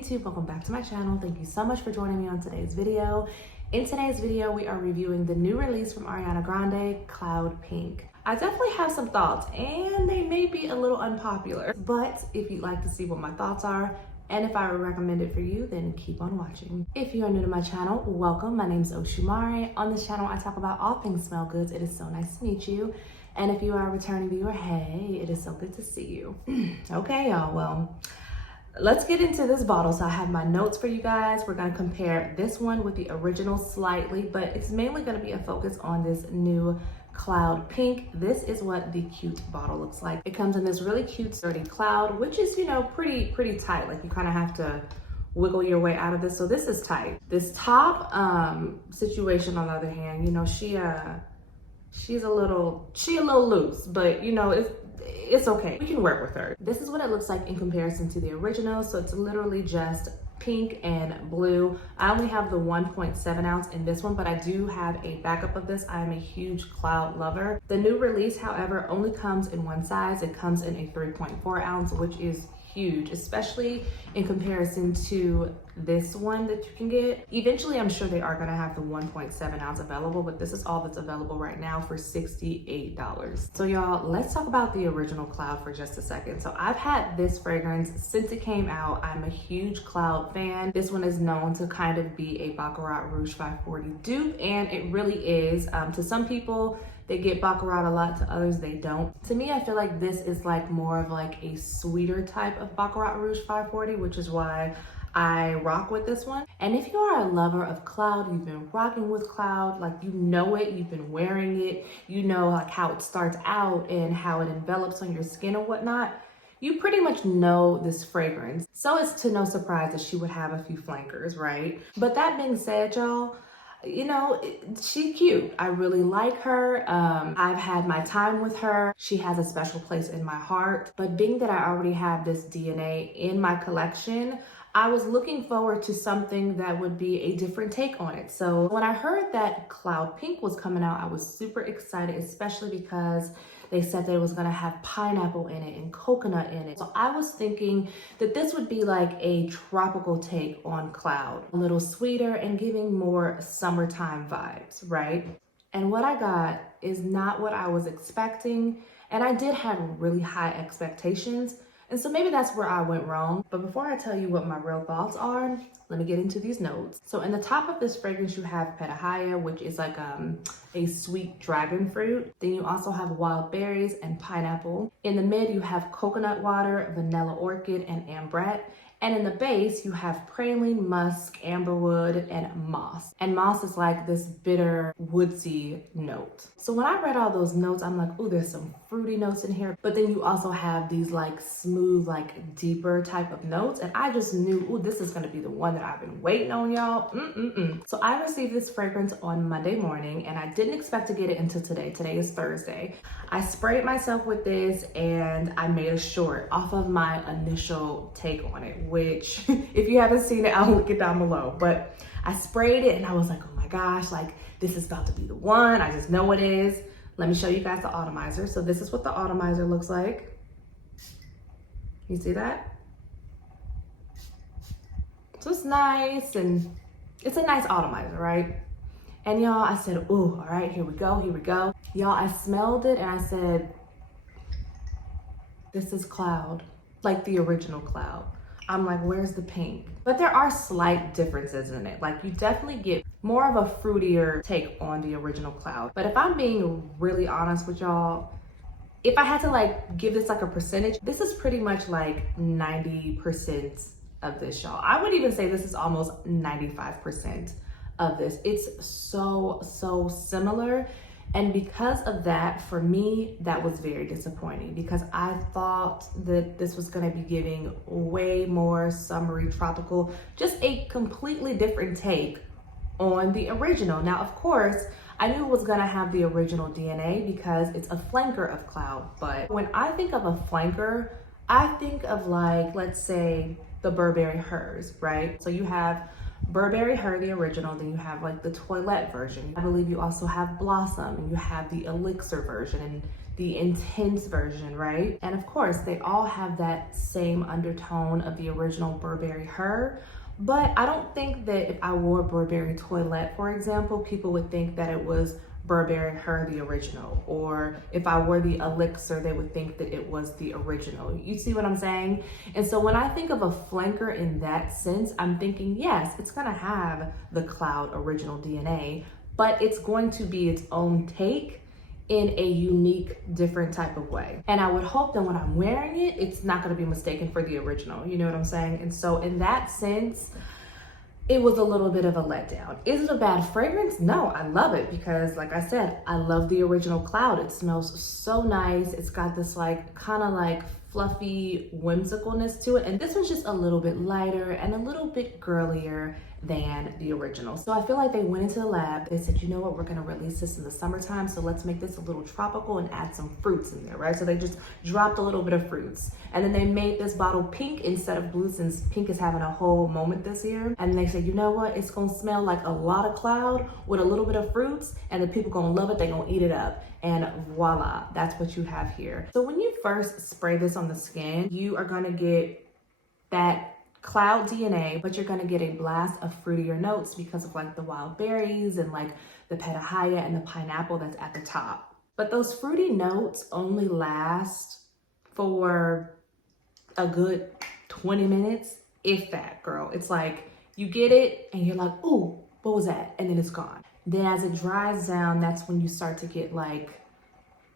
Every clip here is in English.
YouTube, welcome back to my channel. Thank you so much for joining me on today's video. In today's video, we are reviewing the new release from Ariana Grande, Cloud Pink. I definitely have some thoughts and they may be a little unpopular, but if you'd like to see what my thoughts are and if I would recommend it for you, then keep on watching. If you are new to my channel, welcome. My name is Oshumare. On this channel, I talk about all things smell goods. It is so nice to meet you. And if you are a returning viewer, hey, it is so good to see you. Okay, y'all, well, let's get into this bottle. So I have my notes for you guys. We're gonna compare this one with the original slightly, but it's mainly gonna be a focus on this new Cloud Pink. This is what the cute bottle looks like. It comes in this really cute sturdy cloud, which is, you know, pretty tight. Like you kind of have to wiggle your way out of this. So this is tight. This top situation, on the other hand, you know, she's a little loose, but you know, it's okay. We can work with her. This is what it looks like in comparison to the original. So it's literally just pink and blue. I only have the 1.7 ounce in this one, but I do have a backup of this. I am a huge cloud lover. The new release, however, only comes in one size. It comes in a 3.4 ounce, which is huge, especially in comparison to this one that you can get. Eventually, I'm sure they are gonna have the 1.7 ounce available, but this is all that's available right now for $68. So y'all, let's talk about the original Cloud for just a second. So I've had this fragrance since it came out. I'm a huge Cloud fan. This one is known to kind of be a Baccarat Rouge 540 dupe, and it really is. To some people, they get Baccarat a lot, to others they don't. To me, I feel like this is like more of like a sweeter type of Baccarat Rouge 540, which is why I rock with this one. And if you are a lover of Cloud, you've been rocking with Cloud, like you know it, you've been wearing it, you know like how it starts out and how it envelops on your skin or whatnot, you pretty much know this fragrance. So it's to no surprise that she would have a few flankers, right? But that being said, y'all, you know, she's cute. I really like her. I've had my time with her. She has a special place in my heart. But being that I already have this DNA in my collection, I was looking forward to something that would be a different take on it. So when I heard that Cloud Pink was coming out, I was super excited, especially because they said that it was gonna have pineapple in it and coconut in it. So I was thinking that this would be like a tropical take on Cloud, a little sweeter and giving more summertime vibes, right? And what I got is not what I was expecting. And I did have really high expectations. And so maybe that's where I went wrong. But before I tell you what my real thoughts are, let me get into these notes. So in the top of this fragrance, you have pitahaya, which is like a sweet dragon fruit. Then you also have wild berries and pineapple. In the mid, you have coconut water, vanilla orchid, and ambrette. And in the base, you have praline, musk, amberwood, and moss. And moss is like this bitter, woodsy note. So when I read all those notes, I'm like, oh, there's some fruity notes in here. But then you also have these like smooth, like deeper type of notes. And I just knew, oh, this is gonna be the one that I've been waiting on, y'all. So I received this fragrance on Monday morning and I didn't expect to get it until today. Today is Thursday. I sprayed myself with this and I made a short off of my initial take on it, which if you haven't seen it, I'll link it down below. But I sprayed it and I was like, oh my gosh, like this is about to be the one. I just know it is. Let me show you guys the atomizer. So this is what the atomizer looks like. You see that? So it's nice and it's a nice atomizer, right? And y'all, I said, oh, all right, here we go, here we go. Y'all, I smelled it and I said, this is Cloud, like the original Cloud. I'm like, where's the pink? But there are slight differences in it. Like you definitely get more of a fruitier take on the original Cloud. But if I'm being really honest with y'all, if I had to like give this like a percentage, this is pretty much like 90% of this, y'all. I would even say this is almost 95% of this. It's so similar. And because of that, for me, that was very disappointing because I thought that this was gonna be giving way more summery, tropical, just a completely different take on the original. Now, of course, I knew it was gonna have the original DNA because it's a flanker of Cloud. But when I think of a flanker, I think of like, let's say the Burberry Hers, right? So you have Burberry Her, the original, then you have like the toilette version. I believe you also have Blossom and you have the Elixir version and the intense version, right? And of course, they all have that same undertone of the original Burberry Her, but I don't think that if I wore Burberry Toilette, for example, people would think that it was Burberry Her the original, or if I wore the Elixir, they would think that it was the original. You see what I'm saying? And so when I think of a flanker in that sense, I'm thinking, yes, it's gonna have the Cloud original DNA, but it's going to be its own take in a unique, different type of way. And I would hope that when I'm wearing it, it's not gonna be mistaken for the original, you know what I'm saying? And so in that sense, it was a little bit of a letdown. Is it a bad fragrance? No, I love it because like I said, I love the original Cloud. It smells so nice. It's got this like kind of like fluffy whimsicalness to it. And this one's just a little bit lighter and a little bit girlier than the original. So I feel like they went into the lab. They said, you know what, we're gonna release this in the summertime, so let's make this a little tropical and add some fruits in there, right? So they just dropped a little bit of fruits. And then they made this bottle pink instead of blue, since pink is having a whole moment this year. And they said, you know what, it's gonna smell like a lot of Cloud with a little bit of fruits, and the people gonna love it, they gonna eat it up. And voila, that's what you have here. So when you first spray this on the skin, you are gonna get that Cloud DNA, but you're gonna get a blast of fruitier notes because of like the wild berries and like the pitahaya and the pineapple that's at the top. But those fruity notes only last for a good 20 minutes, if that, girl. It's like you get it and you're like, ooh, what was that? And then it's gone. Then as it dries down, that's when you start to get like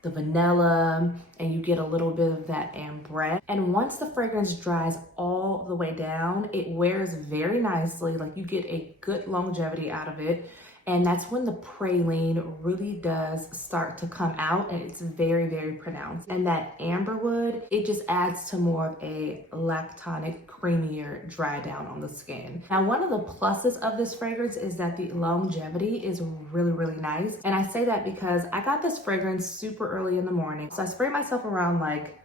the vanilla, and you get a little bit of that ambrette. And once the fragrance dries all the way down, it wears very nicely. Like you get a good longevity out of it. And that's when the praline really does start to come out, and it's very, very pronounced. And that amberwood, it just adds to more of a lactonic, creamier dry down on the skin. Now, one of the pluses of this fragrance is that the longevity is really, really nice. And I say that because I got this fragrance super early in the morning. So I sprayed myself around like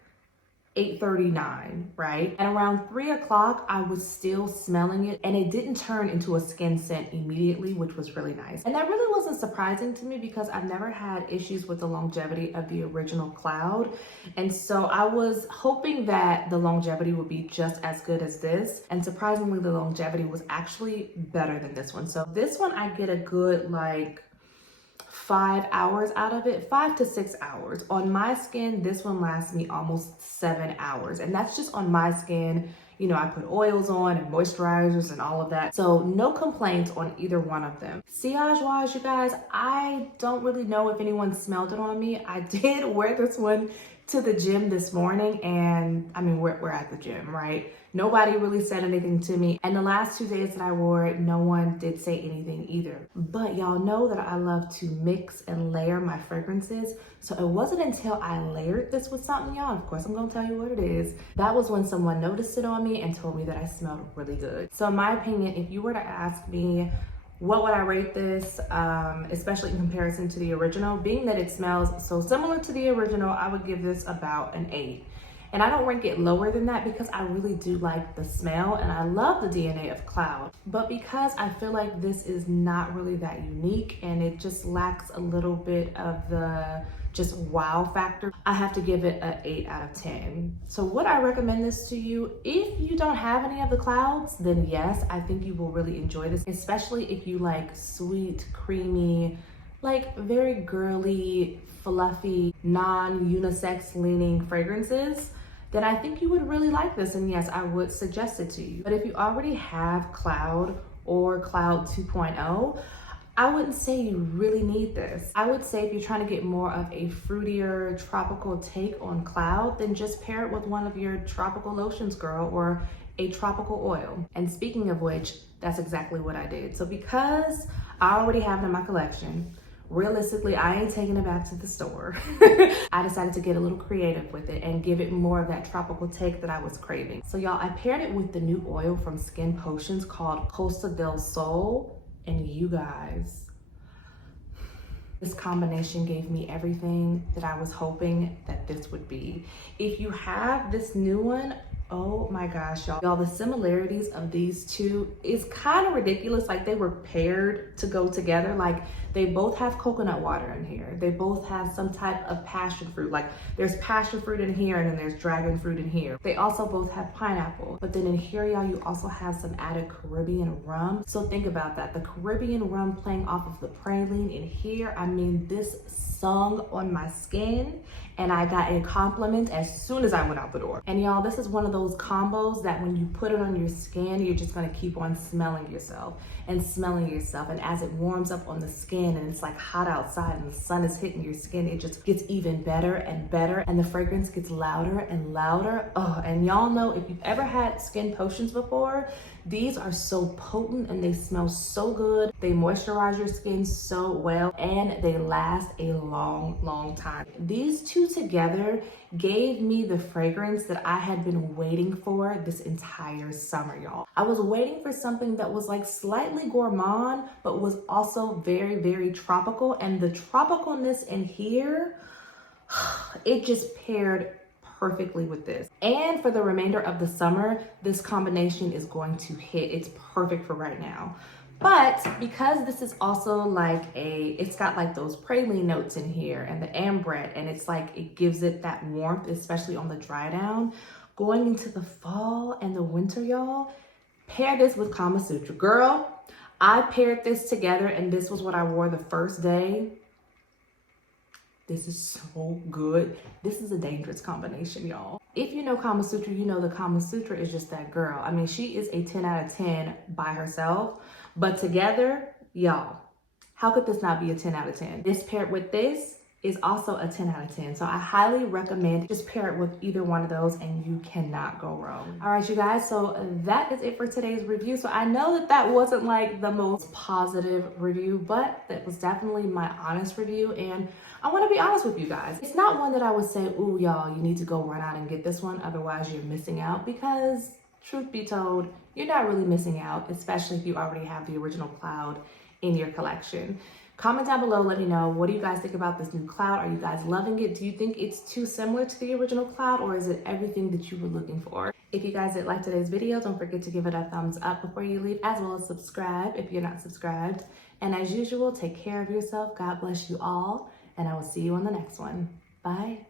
8:39, right? And around 3 o'clock, I was still smelling it, and it didn't turn into a skin scent immediately, which was really nice. And that really wasn't surprising to me because I've never had issues with the longevity of the original Cloud. And so I was hoping that the longevity would be just as good as this. And surprisingly, the longevity was actually better than this one. So this one, I get a good like 5 hours out of it, 5 to 6 hours. On my skin, this one lasts me almost 7 hours. And that's just on my skin. You know, I put oils on and moisturizers and all of that. So no complaints on either one of them. Sillage wise, you guys, I don't really know if anyone smelled it on me. I did wear this one to the gym this morning, and I mean, we're at the gym, right? Nobody really said anything to me. And the last 2 days that I wore it, no one did say anything either. But y'all know that I love to mix and layer my fragrances. So it wasn't until I layered this with something, y'all, of course I'm gonna tell you what it is, that was when someone noticed it on me and told me that I smelled really good. So in my opinion, if you were to ask me, what would I rate this, especially in comparison to the original? Being that it smells so similar to the original, I would give this about an 8. And I don't rank it lower than that because I really do like the smell and I love the DNA of Cloud. But because I feel like this is not really that unique and it just lacks a little bit of the just wow factor, I have to give it an 8 out of 10. So would I recommend this to you? If you don't have any of the Clouds, then yes, I think you will really enjoy this, especially if you like sweet, creamy, like very girly, fluffy, non-unisex leaning fragrances, then I think you would really like this. And yes, I would suggest it to you. But if you already have Cloud or Cloud 2.0, I wouldn't say you really need this. I would say if you're trying to get more of a fruitier tropical take on Cloud, then just pair it with one of your tropical lotions, girl, or a tropical oil. And speaking of which, that's exactly what I did. So because I already have it in my collection, realistically, I ain't taking it back to the store. I decided to get a little creative with it and give it more of that tropical take that I was craving. So y'all, I paired it with the new oil from Skinpotions called Costa Del Sol. And you guys, this combination gave me everything that I was hoping that this would be. If you have this new one, Oh my gosh, y'all. Y'all, the similarities of these two is kind of ridiculous. Like they were paired to go together. Like they both have coconut water in here. They both have some type of passion fruit. Like there's passion fruit in here and then there's dragon fruit in here. They also both have pineapple. But then in here, y'all, you also have some added Caribbean rum. So think about that. The Caribbean rum playing off of the praline in here. I mean, this sung on my skin and I got a compliment as soon as I went out the door. And y'all, this is one of those combos that when you put it on your skin, you're just gonna keep on smelling yourself and smelling yourself. And as it warms up on the skin and it's like hot outside and the sun is hitting your skin, it just gets even better and better. And the fragrance gets louder and louder. Oh, and y'all know if you've ever had skin potions before, these are so potent and they smell so good. They moisturize your skin so well and they last a long time. These two together gave me the fragrance that I had been waiting for this entire summer, y'all. I was waiting for something that was like slightly gourmand, but was also very tropical. And the tropicalness in here, it just paired perfectly with this. And for the remainder of the summer, this combination is going to hit. It's perfect for right now. But because this is also like it's got like those praline notes in here and the ambrette, and it's like, it gives it that warmth, especially on the dry down. Going into the fall and the winter, y'all, pair this with Kama Sutra. Girl, I paired this together and this was what I wore the first day. This is so good. This is a dangerous combination, y'all. If you know Kama Sutra, you know the Kama Sutra is just that girl. I mean, she is a 10 out of 10 by herself, but together, y'all, how could this not be a 10 out of 10? This paired with this is also a 10 out of 10. So I highly recommend just pair it with either one of those and you cannot go wrong. All right, you guys, so that is it for today's review. So I know that that wasn't like the most positive review, but that was definitely my honest review. And I want to be honest with you guys. It's not one that I would say, ooh, y'all, you need to go run out and get this one. Otherwise, you're missing out, because truth be told, you're not really missing out, especially if you already have the original Cloud in your collection. Comment down below, let me know, what do you guys think about this new Cloud? Are you guys loving it? Do you think it's too similar to the original Cloud, or is it everything that you were looking for? If you guys did like today's video, don't forget to give it a thumbs up before you leave, as well as subscribe if you're not subscribed. And as usual, take care of yourself. God bless you all. And I will see you on the next one. Bye.